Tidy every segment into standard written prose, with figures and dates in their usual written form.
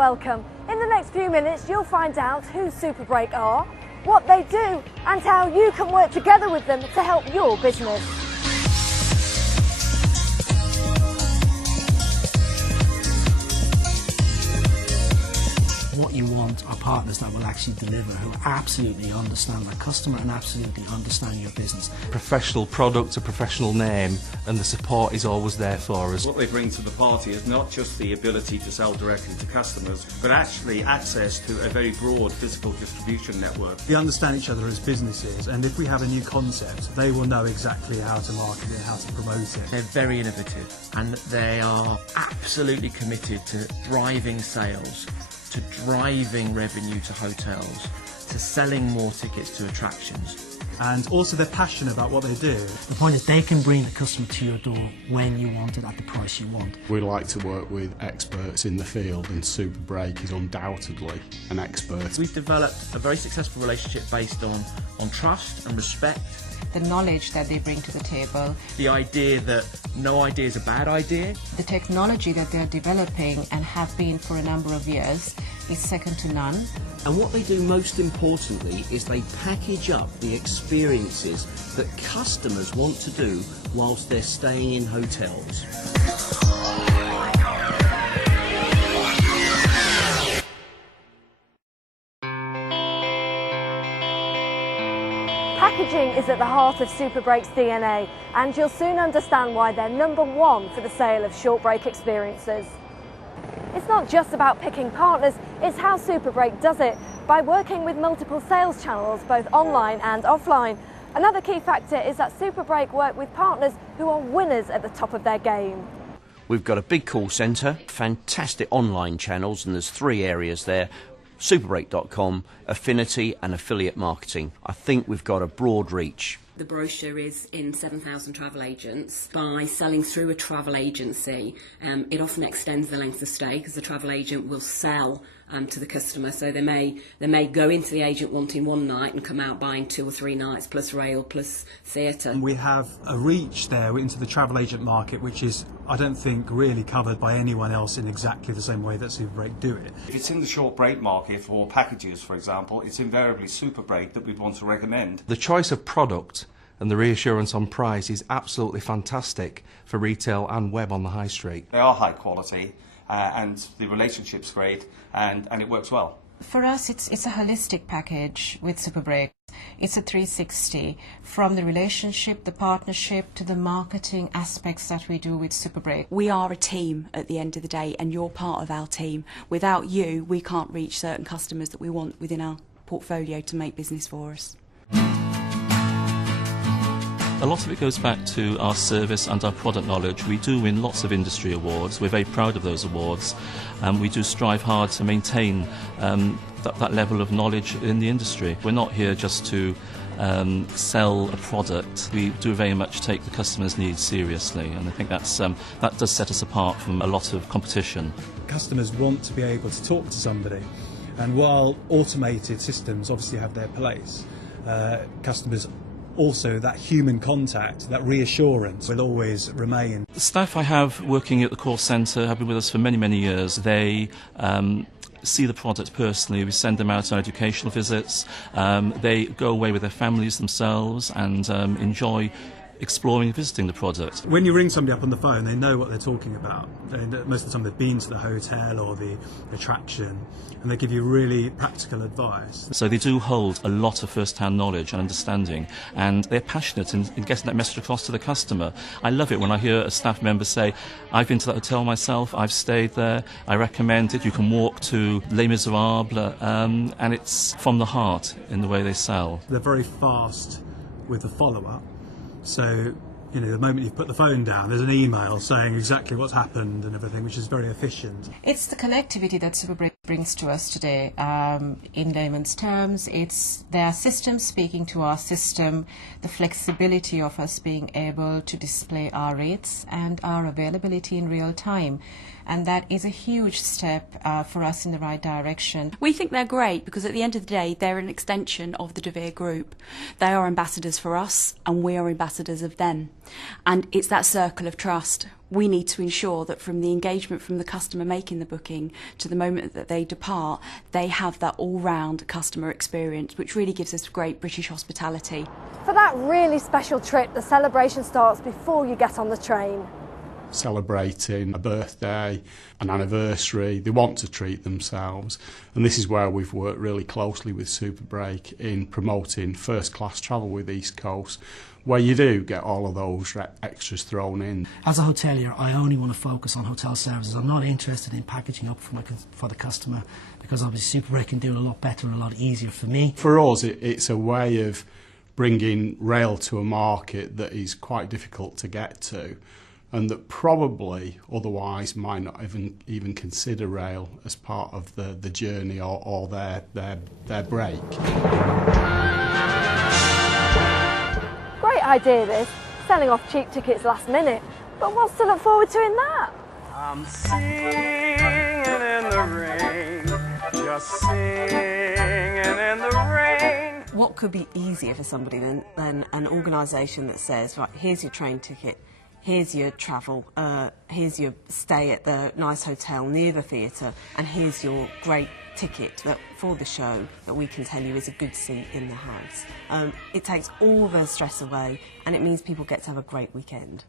welcome. In the next few minutes you'll find out who Superbreak are, what they do and how you can work together with them to help your business. What you want are partners that will actually deliver, who absolutely understand the customer and absolutely understand your business. Professional product, a professional name, and the support is always there for us. What they bring to the party is not just the ability to sell directly to customers, but actually access to a very broad physical distribution network. We understand each other as businesses, and if we have a new concept, they will know exactly how to market it and how to promote it. They're very innovative, and they are absolutely committed to driving sales, to driving revenue to hotels, to selling more tickets to attractions. And also they're passionate about what they do. The point is they can bring the customer to your door when you want it at the price you want. We like to work with experts in the field, and Superbreak is undoubtedly an expert. We've developed a very successful relationship based on trust and respect. The knowledge that they bring to the table. The idea that no idea is a bad idea. The technology that they're developing and have been for a number of years is second to none. And what they do most importantly is they package up the experiences that customers want to do whilst they're staying in hotels. Packaging is at the heart of Superbreak's DNA, and you'll soon understand why they're #1 for the sale of short break experiences. It's not just about picking partners, it's how Superbreak does it, by working with multiple sales channels, both online and offline. Another key factor is that Superbreak work with partners who are winners at the top of their game. We've got a big call centre, fantastic online channels, and there's 3 areas there. Superbreak.com, affinity and affiliate marketing. I think we've got a broad reach. The brochure is in 7,000 travel agents. By selling through a travel agency, it often extends the length of stay because the travel agent will sell to the customer. So they may go into the agent wanting one night and come out buying 2 or 3 nights plus rail plus theatre. And we have a reach there into the travel agent market which is, I don't think, really covered by anyone else in exactly the same way that Superbreak do it. If it's in the short break market for packages, for example, it's invariably Superbreak that we'd want to recommend. The choice of product and the reassurance on price is absolutely fantastic for retail and web on the high street. They are high quality and the relationship's great and it works well. For us, it's a holistic package with Superbreak. It's a 360, from the relationship, the partnership, to the marketing aspects that we do with Superbreak. We are a team at the end of the day, and you're part of our team. Without you, we can't reach certain customers that we want within our portfolio to make business for us. A lot of it goes back to our service and our product knowledge. We do win lots of industry awards. We're very proud of those awards, and we do strive hard to maintain that level of knowledge in the industry. We're not here just to sell a product. We do very much take the customer's needs seriously, and I think that does set us apart from a lot of competition. Customers want to be able to talk to somebody, and while automated systems obviously have their place, customers also, that human contact, that reassurance will always remain. The staff I have working at the call centre have been with us for many, many years. They see the product personally. We send them out on educational visits. They go away with their families themselves and enjoy exploring and visiting the product. When you ring somebody up on the phone, they know what they're talking about. And most of the time they've been to the hotel or the attraction, and they give you really practical advice. So they do hold a lot of first-hand knowledge and understanding, and they're passionate in getting that message across to the customer. I love it when I hear a staff member say, I've been to that hotel myself, I've stayed there, I recommend it, you can walk to Les Miserables, and it's from the heart in the way they sell. They're very fast with the follow-up. So, you know, the moment you put the phone down, there's an email saying exactly what's happened and everything, which is very efficient. It's the connectivity that Superbreak brings to us today. In layman's terms, it's their system speaking to our system, the flexibility of us being able to display our rates and our availability in real time. And that is a huge step for us in the right direction. We think they're great because at the end of the day, they're an extension of the De Vere Group. They are ambassadors for us and we are ambassadors of them. And it's that circle of trust. We need to ensure that from the engagement from the customer making the booking to the moment that they depart, they have that all-round customer experience, which really gives us great British hospitality. For that really special trip, the celebration starts before you get on the train. Celebrating a birthday, an anniversary, they want to treat themselves, and this is where we've worked really closely with Superbreak in promoting first class travel with East Coast, where you do get all of those extras thrown in. As a hotelier, I only want to focus on hotel services. I'm not interested in packaging up for the customer, because obviously Superbreak can do it a lot better and a lot easier for me. For us, it's a way of bringing rail to a market that is quite difficult to get to, and that probably otherwise might not even consider rail as part of the journey or their break. Great idea this, selling off cheap tickets last minute, but what's to look forward to in that? I'm singing in the rain, just singing in the rain. What could be easier for somebody than an organisation that says, right, here's your train ticket, here's your travel, here's your stay at the nice hotel near the theatre, and here's your great ticket for the show that we can tell you is a good seat in the house. It takes all the stress away, and it means people get to have a great weekend.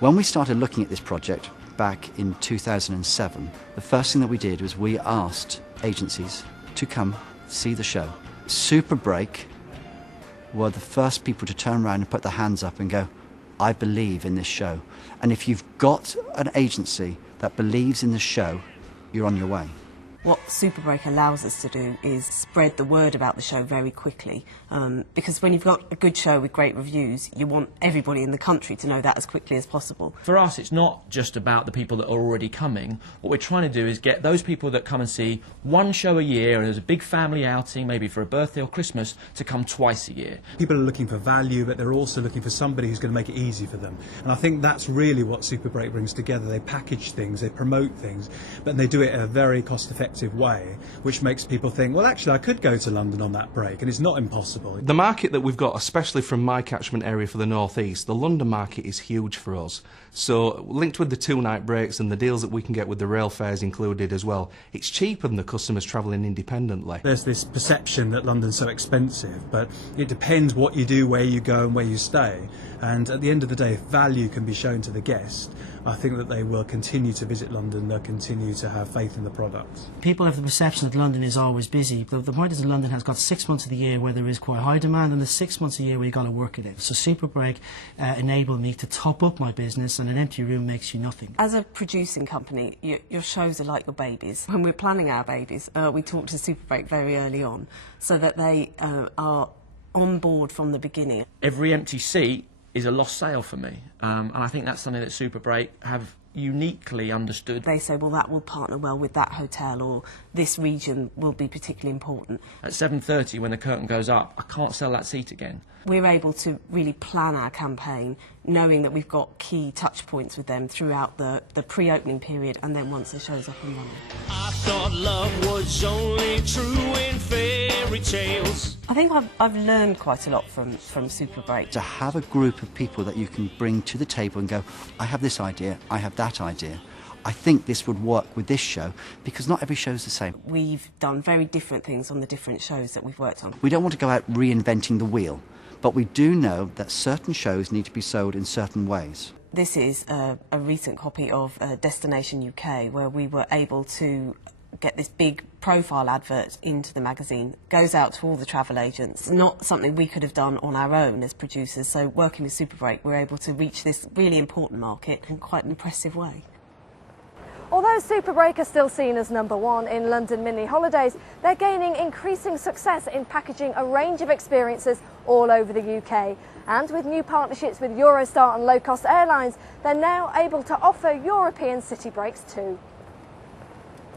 When we started looking at this project back in 2007, the first thing that we did was we asked agencies to come see the show. Superbreak were the first people to turn around and put their hands up and go, I believe in this show. And if you've got an agency that believes in the show, you're on your way. What Superbreak allows us to do is spread the word about the show very quickly, because when you've got a good show with great reviews, you want everybody in the country to know that as quickly as possible. For us, it's not just about the people that are already coming. What we're trying to do is get those people that come and see one show a year, and there's a big family outing, maybe for a birthday or Christmas, to come twice a year. People are looking for value, but they're also looking for somebody who's going to make it easy for them. And I think that's really what Superbreak brings together. They package things, they promote things, but they do it in a very cost-effective way, which makes people think, well, actually, I could go to London on that break, and it's not impossible. The market that we've got, especially from my catchment area for the North East, the London market is huge for us. So linked with the 2-night breaks and the deals that we can get with the rail fares included as well, it's cheaper than the customers travelling independently. There's this perception that London's so expensive, but it depends what you do, where you go and where you stay. And at the end of the day, if value can be shown to the guest, I think that they will continue to visit London, they'll continue to have faith in the products. People have the perception that London is always busy, but the point is that London has got 6 months of the year where there is quite high demand, and there's 6 months a year where you've got to work it out. So Superbreak enabled me to top up my business, and an empty room makes you nothing. As a producing company, your shows are like your babies. When we're planning our babies, we talk to Superbreak very early on, so that they are on board from the beginning. Every empty seat is a lost sale for me, and I think that's something that Superbreak have uniquely understood. They say, well, that will partner well with that hotel, or this region will be particularly important. At 7:30, when the curtain goes up, I can't sell that seat again. We're able to really plan our campaign, knowing that we've got key touch points with them throughout the pre-opening period, and then once the show's up and running. I thought love was only true in fairy tales. I think I've learned quite a lot from Superbreak. To have a group of people that you can bring to the table and go, I have this idea, I have that idea. I think this would work with this show, because not every show's the same. We've done very different things on the different shows that we've worked on. We don't want to go out reinventing the wheel, but we do know that certain shows need to be sold in certain ways. This is a recent copy of Destination UK, where we were able to get this big profile advert into the magazine. Goes out to all the travel agents. Not something we could have done on our own as producers, so working with Superbreak, we're able to reach this really important market in quite an impressive way. Although Superbreak are still seen as #1 in London mini holidays, they're gaining increasing success in packaging a range of experiences all over the UK. And with new partnerships with Eurostar and low-cost airlines, they're now able to offer European city breaks too.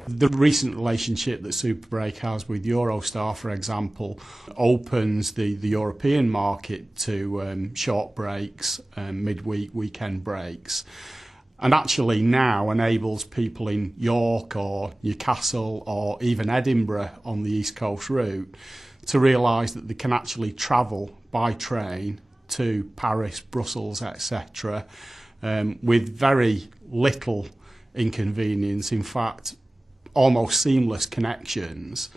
The recent relationship that Superbreak has with Eurostar, for example, opens the European market to short breaks, midweek, weekend breaks, and actually now enables people in York or Newcastle or even Edinburgh on the East Coast route to realise that they can actually travel by train to Paris, Brussels, etc., with very little inconvenience, in fact almost seamless connections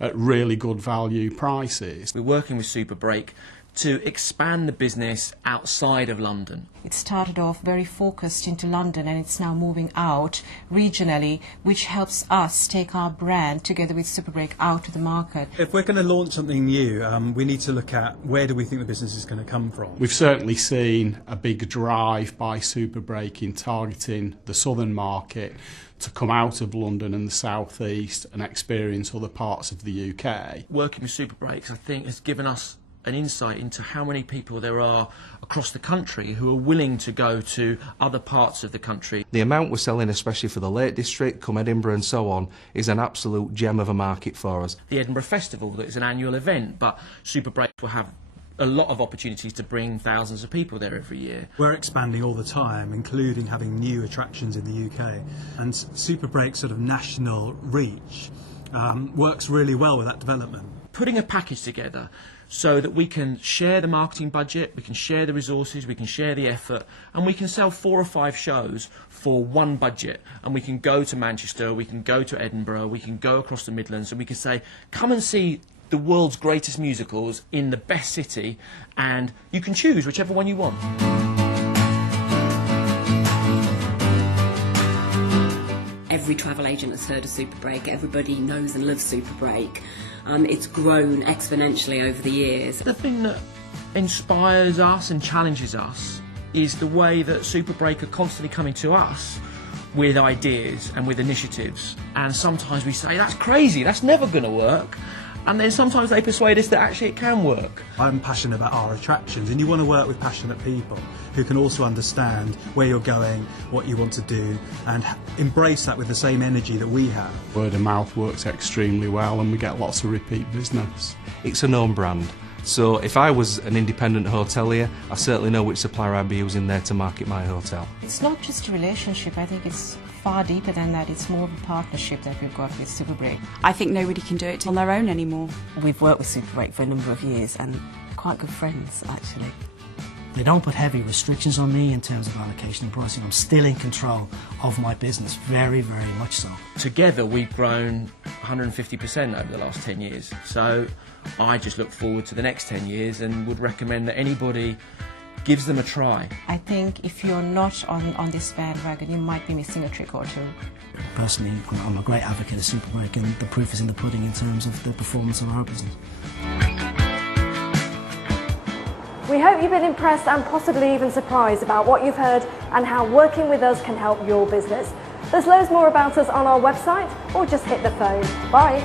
at really good value prices. We're working with Superbreak to expand the business outside of London. It started off very focused into London and it's now moving out regionally, which helps us take our brand together with Superbreak out to the market. If we're going to launch something new, we need to look at where do we think the business is going to come from. We've certainly seen a big drive by Superbreak in targeting the southern market to come out of London and the South East and experience other parts of the UK. Working with Superbreaks, I think, has given us an insight into how many people there are across the country who are willing to go to other parts of the country. The amount we're selling, especially for the Lake District, come Edinburgh and so on, is an absolute gem of a market for us. The Edinburgh Festival, that is an annual event, but Superbreak will have a lot of opportunities to bring thousands of people there every year. We're expanding all the time, including having new attractions in the UK, and Superbreak's sort of national reach works really well with that development. Putting a package together so that we can share the marketing budget, we can share the resources, we can share the effort, and we can sell 4 or 5 shows for one budget, and we can go to Manchester, we can go to Edinburgh, we can go across the Midlands, and we can say, come and see the world's greatest musicals in the best city, and you can choose whichever one you want. Every travel agent has heard of Superbreak, everybody knows and loves Superbreak. It's grown exponentially over the years. The thing that inspires us and challenges us is the way that Superbreak are constantly coming to us with ideas and with initiatives, and sometimes we say, that's crazy, that's never going to work. And then sometimes they persuade us that actually it can work. I'm passionate about our attractions, and you want to work with passionate people who can also understand where you're going, what you want to do, and embrace that with the same energy that we have. Word of mouth works extremely well and we get lots of repeat business. It's a known brand. So if I was an independent hotelier, I certainly know which supplier I'd be using there to market my hotel. It's not just a relationship, I think it's far deeper than that. It's more of a partnership that we've got with Superbreak. I think nobody can do it on their own anymore. We've worked with Superbreak for a number of years and quite good friends actually. They don't put heavy restrictions on me in terms of allocation and pricing. I'm still in control of my business, very, very much so. Together we've grown 150% over the last 10 years. So I just look forward to the next 10 years and would recommend that anybody gives them a try. I think if you're not on this bandwagon, you might be missing a trick or two. Personally, I'm a great advocate of Superbreak, and the proof is in the pudding in terms of the performance of our business. We hope you've been impressed and possibly even surprised about what you've heard and how working with us can help your business. There's loads more about us on our website, or just hit the phone. Bye.